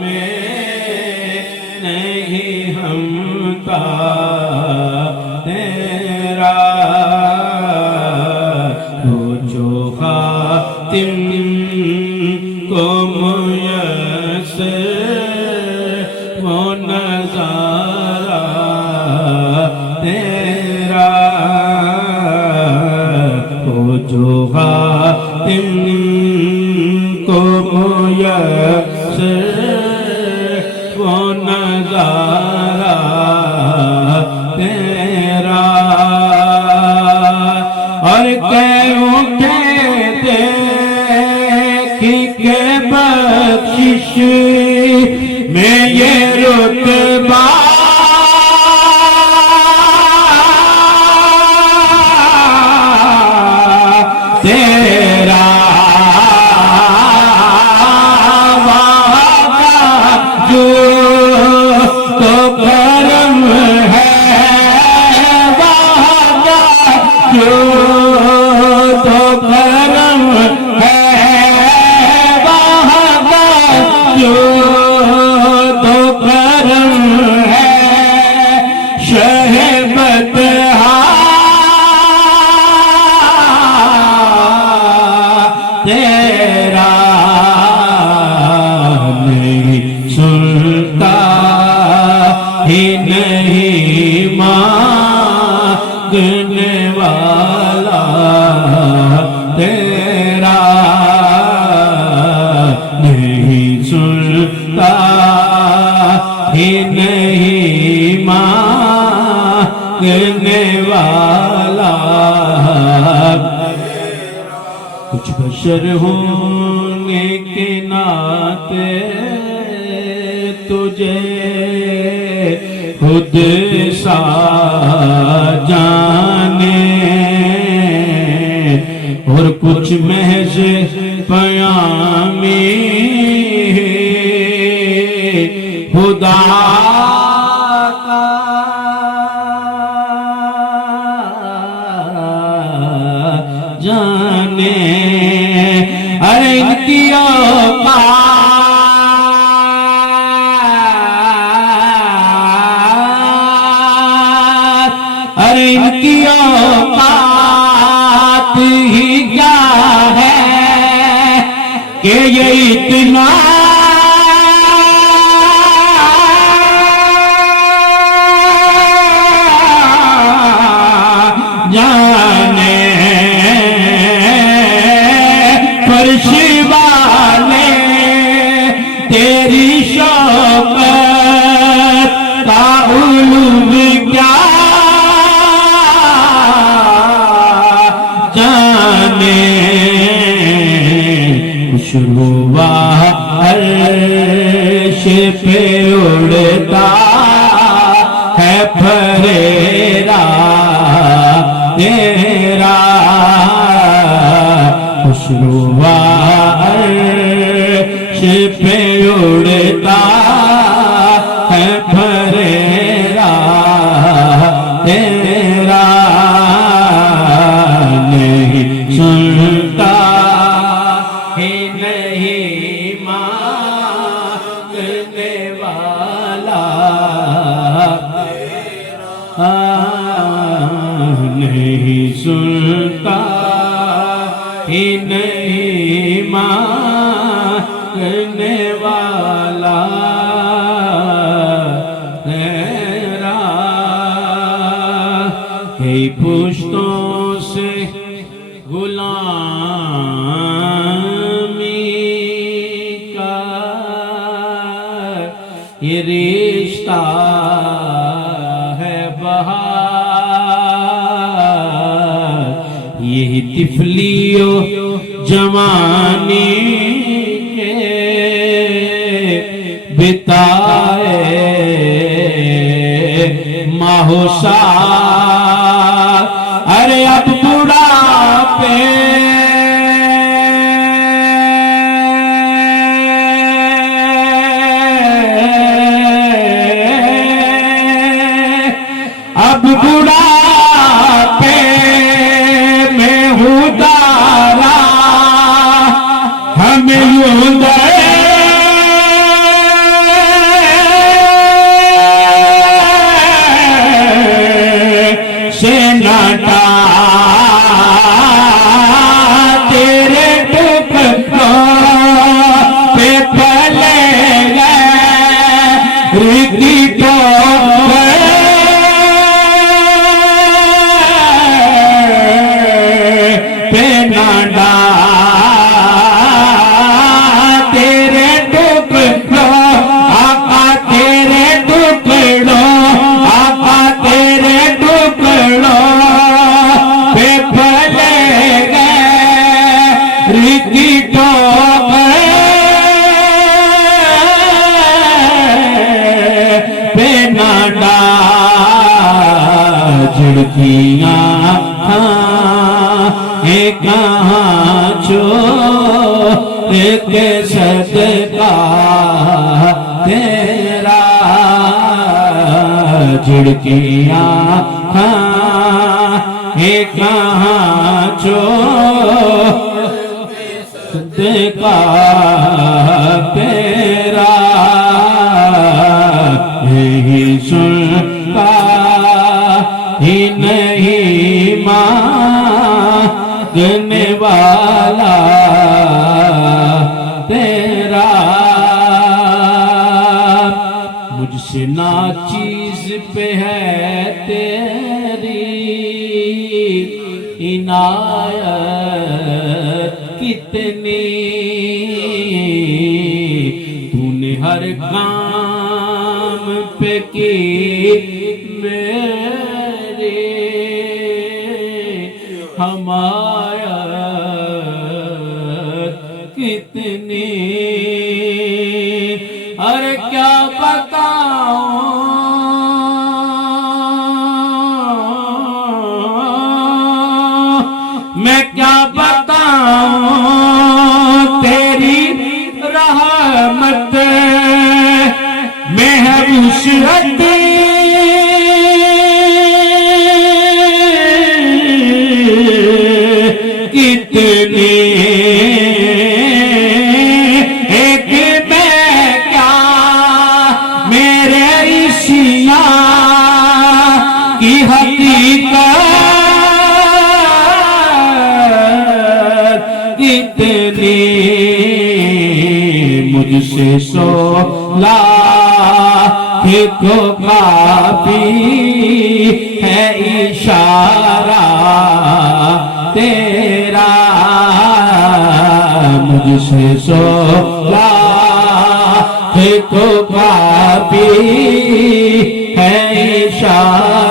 में नहीं हमता तेरा वो जो खातिम को मुयस्सर वो नज़ारा तेरा वो जो खातिम को मुयस्सर वो नज़ारा तेरा और क्यों कहते कि बख्शिश में ये रुतबा तेरा वादा जो तो करम है वादा जो तो करम है वादा जो तो करम है शहबत तेरा नहीं सुनता ही नहीं मांगने वाला तेरा नहीं सुनता ही नहीं मांगने वाला कुछ बशर होने के नाते तुझे खुद सा जाने और कुछ महज पयामी खुदा जाने अरे इनकी औकात अरे इनकी औकात ही क्या है कि ये इतना जाने फर्श वाले तेरी शौकत का उलूम क्या जाने खुशबुआ अर्श पे उड़ता है फरेरा तेरा खुशबुआ अर्श पे उड़ता है फरेरा तेरा नहीं सुनता ही नहीं मांगने वाला नहीं सुनता ही नहीं मांगने वाला तेरा कई पुश्तों से गुलामी का ये रिश्ता है बहार यही तिफलियो जवानी के बिताए माहोसा अरे अब बुढ़ापे अब बुढ़ापे में हूँ दारा हमें यूं ना डाल तेरे टुकड़ों आका तेरे टुकड़ों आका तेरे टुकड़ों पे पले गए रिकी पे ना डाल झुड़कियां कहाँ छोड़ के सदका तेरा झुड़कियां कहाँ छोड़ सदका तेरा यही सुनता ही नहीं मांगने वाला तेरा मुझसे ना चीज पे है तेरी इनायत कितनी तूने हर काम पे की मेरे हमारा कितनी अरे क्या बताऊं मैं क्या बताऊं तेरी रहमत में है उसरत कितनी एक मैं क्या मेरे इशिया की हकीकत कितनी मुझसे सोला को काफी है इशारा तेरा मुझसे सोला को काफी है इशारा